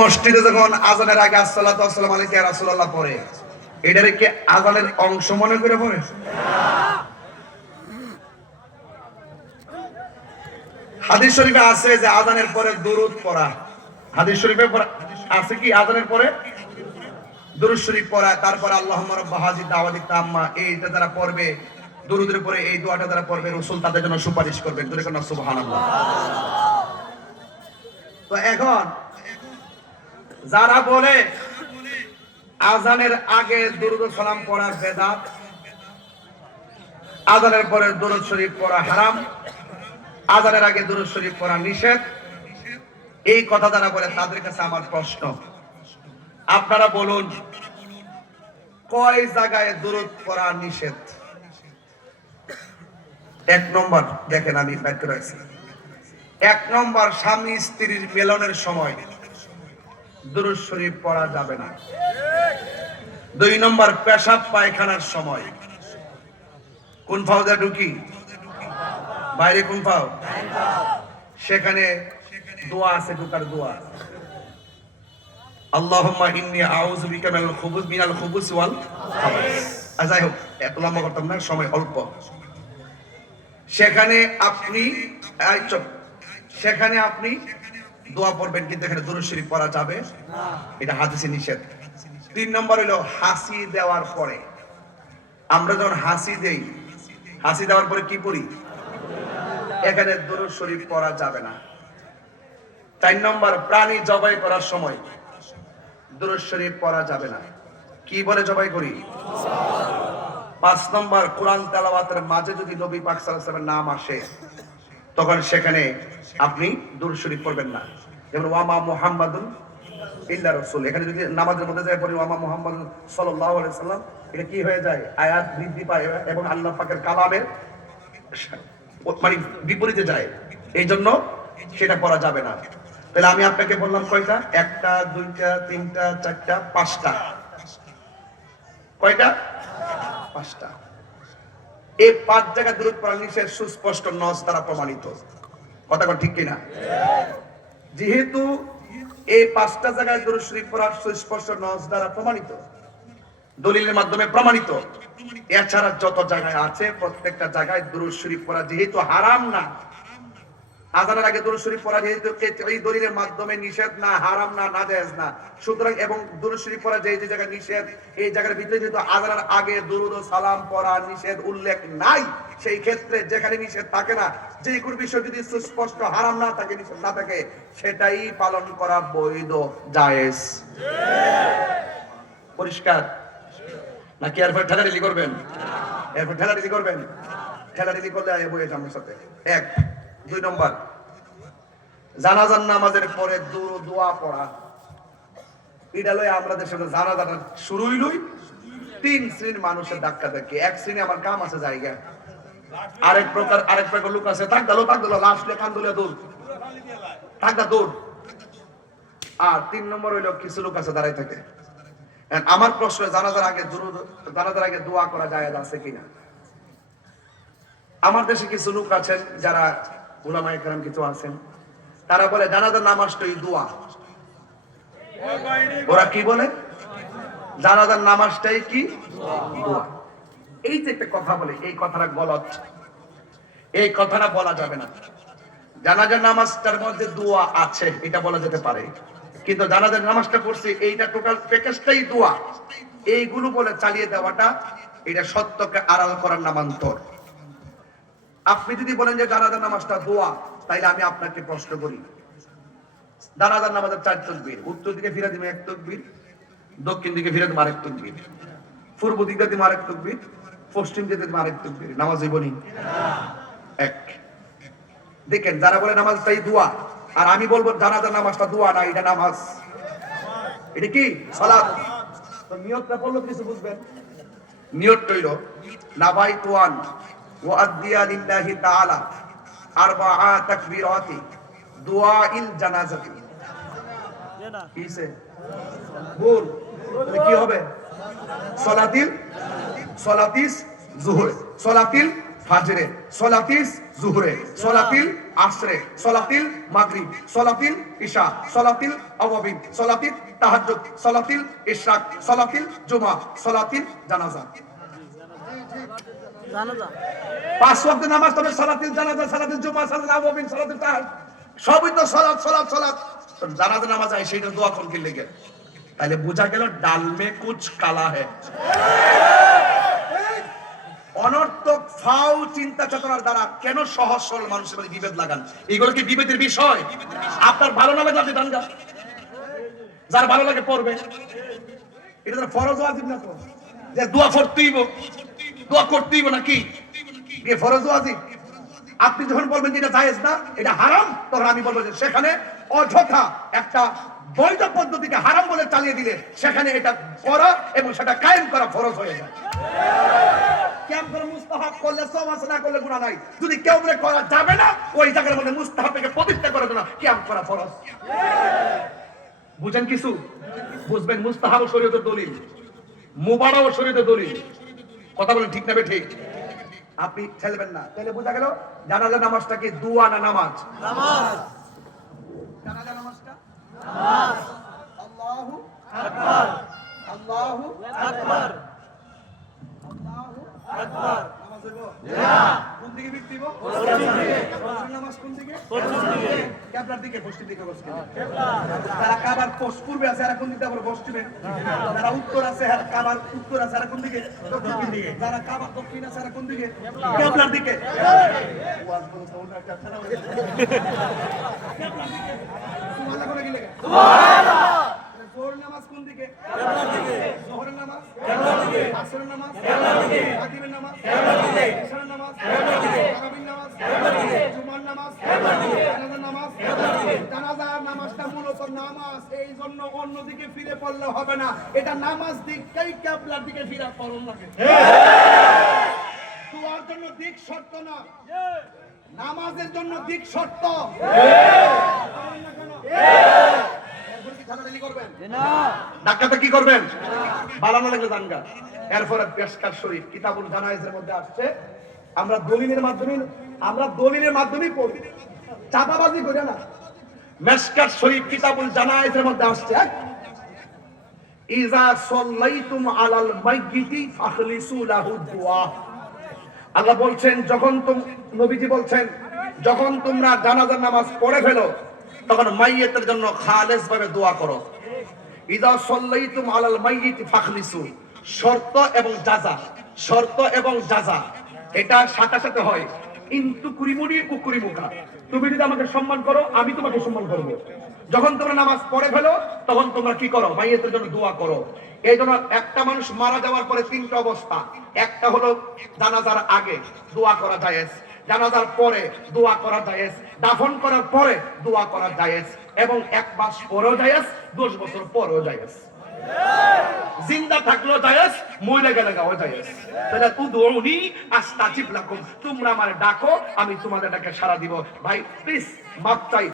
মসজিদে যখন আজানের আগে আসসালাতু আসসালামু আলাইকা ইয়া রাসূলুল্লাহ পড়ে, এটারে কি আজানের অংশ মনে করে পড়ে? হাদিস শরীফে আছে যে আজানের পরে দুরুদ পড়া। হাদিস শরীফে আছে কি আজানের পরে? দুরুদ শরীফ পড়া, তারপর আল্লাহুম্মা রাব্বা হাযি দাওয়াতি তাম্মা এইটা যারা পড়বে, দুরুদের পরে এই দোয়াটা যারা পড়বে, রাসূল তাদের জন্য সুপারিশ করবেন দূরে সুবহানাল্লাহ। তো এখন যারা বলে আজানের আগে দুরুদ সালাম পড়া বেদাত, আজানের পরে দুরুদ শরীফ পড়া হারাম, আজানের আগে দুরুদ শরীফ পড়া নিষেধ, এই কথা যারা বলে তাদের কাছে আমার প্রশ্ন আপনারা বলুন, কয় জায়গায় দুরুদ পড়া নিষেধ এক নম্বর, দেখেন আমি বাইর করে রাখছি। এক নম্বর, স্বামী স্ত্রীর মেলনের সময় দুরুদ শরীফ পড়া যাবে না। দুই নম্বর পেশাব পায়খানার সময়। কোন ফাউজা ঢুকি? বাইরে কোন ফাও সেখানে দোয়া আছে, ঢুকার দোয়া ওয়াল যাই হোক, এত লম্বা করতাম না, সময় অল্প। সেখানে আপনি সেখানে আপনি দোয়া পড়বেন, কিন্তু এখানে দুরূদ শরীফ পড়া যাবে। এটা হাদিসে নিষেধ। তিন নম্বর হলো হাসি দেওয়ার পরে। আমরা যখন হাসি দেই, হাসি দেওয়ার পরে কি পড়ি? এখানে দুরূদ শরীফ পড়া যাবে না। চার নম্বর, প্রাণী জবাই করার সময়। দুরূদ শরীফ পড়া যাবে না। কি বলে জবাই করি? পাঁচ নম্বর, কোরআন তেলাওয়াতের মাঝে যদি নবী পাক সাল্লাল্লাহু আলাইহি নাম আসে তখন সেখানে আপনি দুরূদ শরীফ পড়বেন না। যেমন, ওয়ামা মুহাম্মাদুন ইল্লা রসুল। এখানে যদি নামাজের মধ্যে যায়, পড়ি, ওয়ামা মোহাম্মদ আলাইহি সাল্লাম। এটা কি হয়ে যায়? আয়াত বৃদ্ধি পায় এবং আল্লাহ পাকের কালামের মানে বিপরীতে যায়। এই জন্য সেটা করা যাবে না। তাহলে আমি আপনাকে বললাম কয়টা? একটা, দুইটা, তিনটা, চারটা, পাঁচটা। কয়টা? পাঁচটা। এই পাঁচ জায়গা দূরত পড়া নিষেধ সুস্পষ্ট নস দ্বারা প্রমাণিত। কথা ঠিক কিনা? যেহেতু এই পাঁচটা জায়গায় দূর শরীফ পড়ার সুস্পষ্ট নস দ্বারা প্রমাণিত, দলিলের মাধ্যমে প্রমাণিত। এছাড়া যত জায়গায় আছে, প্রত্যেকটা জায়গায় দুরুদ শরীফ পড়া যেহেতু হারাম না আজানের আগে দুরুদ শরীফ পড়া যেহেতু এই দলিলের মাধ্যমে নিষেধ না, হারাম না, নাজায়েজ না। সুতরাং এবং দুরুদ শরীফ পড়া যে জায়গায় নিষেধ, এই জায়গার ভিতরে যেহেতু আজানের আগে দুরুদ ও সালাম পড়া নিষেধ উল্লেখ নাই, সেই ক্ষেত্রে যেখানে নিষেধ থাকে না, যে কোনো বিষয় যদি সুস্পষ্ট হারাম না থাকে, নিষেধ না থাকে, সেটাই পালন করা বৈধ, জায়েজ। পরিষ্কার? নাকি এরপর ঠেলাঠেলি করবেন? এরপর ঠেলাঠেলি করবেন? ঠেলাঠেলি করলে বইয়ে আমার সাথে। এক। দুই নম্বর। জানাজান নামাজের পরে দু- দোয়া পড়া। এটা লই আমরা দেশে জানাজাটা শুরুই লই তিন শ্রেণির মানুষের ধাক্কা দেখি। এক শ্রেণি আমার কাম আছে জায়গা আরেক প্রকার আরেক প্রকার লোক আছে। থাক দালো থাক দালো লাশ লে কান দুলে দূর থাক দা দূর আর তিন নম্বর হইল কিছু লোক আছে দাঁড়াই থাকে। আমার প্রশ্ন জানাজার আগে দুরুদ- জানাজার আগে দোয়া করা যায় আছে কিনা? আমার দেশে কিছু লোক আছেন যারা উলামা একরাম কিছু আছেন? তারা বলে, জানাজার দোয়া ওরা কি বলে? জানাজার নামাজটাই কি? এই যে একটা কথা বলে, এই কথাটা গলত। এই কথাটা বলা যাবে না। জানাজার নামাজটার মধ্যে দোয়া আছে, এটা বলা যেতে পারে। কিন্তু জানাজার নামাজটা পড়ছে, এইটা টোটাল প্যাকেজটাই দোয়া। এইগুলো বলে চালিয়ে দেওয়াটা, এটা সত্যকে আড়াল করার নামান্তর। আপনি যদি বলেন যে জানাজার নামাজটা দোয়া, তাইলে আমি আপনাকে প্রশ্ন করি। জানাজার নামাজের চার তকবীর, উত্তর দিকে ফিরে দিবে এক তকবীর, দক্ষিণ দিকে ফিরে দিবে আরেক তকবীর, পূর্ব দিকে দিবে আরেক তকবীর, পশ্চিম দিকে দিবে আরেক তকবীর। নামাজ বলি এক। দেখেন, যারা বলে নামাজটাই দোয়া, আর আমি বলব জানাজার নামাজটা দোয়া না, এটা নামাজ। এটা কি? সালাত। তো নিয়তটা পড়ল কিছু বুঝবেন? নিয়ত হইল নাবাই তোয়ান ওয়াদ্দিয়া লিল্লাহি তাআলা আরবাআ তাকবীরাতি দুআইল জানাজাতি। কিসে ভুল। তাহলে কি হবে? সলাতিল সলাতিস জুহর সলাতিল ফাজরে সলাতিস জুহরে সলাতিল আসরে সলাতিল মাগরিব সলাতিল ইশা সলাতিল আওয়াবিন সলাতিল তাহাজ্জুদ সলাতিল ইশরাক সলাতিল জুমা সলাতিল জানাজা। তাহলে বোঝা গেল কুচ কালা অনর্থক ফাউ চিন্তা চেতনার দ্বারা কেন সহজ সরল মানুষের মধ্যে বিভেদ লাগান? এগুলো কি বিভেদের বিষয়? আপনার ভালো না যার ভালো লাগে পড়বে। এটা ফরজ না তো। যে দোয়া করতেইব দোয়া করতেইব নাকি? এ ফরজ ওয়াজিব। আপনি যখন বলবেন যে এটা জায়েজ না এটা হারাম তখন আমি বলব যে সেখানে অযথা একটা বৈধ পদ্ধতিকে হারাম বলে চালিয়ে দিলে সেখানে এটা করা এবং সেটা কায়েম করা ফরজ হয়ে যায়। ক্যাম্প করে মুস্তাহাব করলে সব আছে না করলে গুণা নাই। যদি কেউ বলে করা যাবে না ওই জায়গার মধ্যে প্রতিষ্ঠা ক্যাম্প করা ফরজ। বুঝেন কিছু? বুঝবেন মুস্তাহাব শরীয়তের দলিল মুবারক শরীয়তের দলিল। কথা বলেন ঠিক না বে ঠিক? আপনি ঠেলবেন না। তাহলে বোঝা গেল জানাজা নামাজটা কি দুয়া না নামাজ? নামাজ। জানাজা নামাজটা? আল্লাহু আকবার। আল্লাহু আকবার। আল্লাহু আকবার। নামাজ হইব? কোন দিকে ভিত্তি হইব? নামাজ কোন দিকে? ক্যাবলার দিকে। পশ্চিম দিকে বসবে যারা কাবার পূর্বে আছে এরা কোন দিকে আবার বসবে যারা উত্তর আছে এরা কাবার উত্তর আছে এরা কোন দিকে? দক্ষিণ দিকে। যারা কাবার দক্ষিণ আছে এরা কোন দিকে? ক্যাবলার দিকে। ওয়াজ বলে তো একটা ছাড়া সুবহানাল্লাহ করে গেলে সুবহানাল্লাহ জোহর নামাজ? কোন দিকে। জোহরের নামাজ? আসরের নামাজ মাগরিবের নামাজ? ইশারের নামাজ তারাবির নামাজ জুমার নামাজ জানাজার নামাজ জানাজার নামাজটা মূলত নামাজ এই জন্য অন্যদিকে ফিরে পড়লে হবে না। এটা নামাজ দিকটাই ক্যাবলার দিকে ফিরে পড়ন লাগে দুয়ার জন্য দিক শর্ত না। নামাজের জন্য দিক শর্ত। ডাক্তারটা কি করবেন? বালানো লাগলে দাঙ্গা। এরপরে পেশকার শরীফ কিতাবুল জানাইজের মধ্যে আসছে। আমরা দলিলের মাধ্যমে আমরা দলিলের মাধ্যমে পড়ি। চাপাবাজি করি না। মেশকাত শরীফ কিতাবুল মধ্যে আসছে। ইজা সাল্লাইতুম আলাল ফাখলিসু লাহু দুআ আল্লাহ বলছেন, যখন নবীজি বলছেন, যখন তোমরা জানাজার নামাজ পড়ে ফেলো, তখন মাইয়েতের জন্য খালেস ভাবে দোয়া করো। ইদা সাল্লাইতুম আলাল মাইয়িত ফাখলিসু। শর্ত এবং জাজা শর্ত এবং জাজা এটা সাথে সাথে হয়। ইন্তু কুরিমুনি তুমি যদি আমাকে সম্মান করো, আমি তোমাকে সম্মান করব। যখন তোমরা নামাজ পড়ে ফেলো, তখন তোমরা কি করো? জন্য দোয়া করো। এই জন্য একটা মানুষ মারা যাওয়ার পরে তিনটা অবস্থা। একটা হলো জানাজার আগে দোয়া করা জায়েজ, জানাজার পরে দোয়া করা জায়েজ, দাফন করার পরে দোয়া করা জায়েজ, এবং এক মাস পরেও জায়েজ, দশ বছর পরেও জায়েজ। জিন্দা থাকল জায়েজ মরে গেলে গাও জায়েজ। তাহলে উদুনি আস্তাজিব লাকুম, তোমরা আমার ডাকো, আমি তোমাদের ডাকে সাড়া দিব। ভাই প্লিজ মাপ চাই।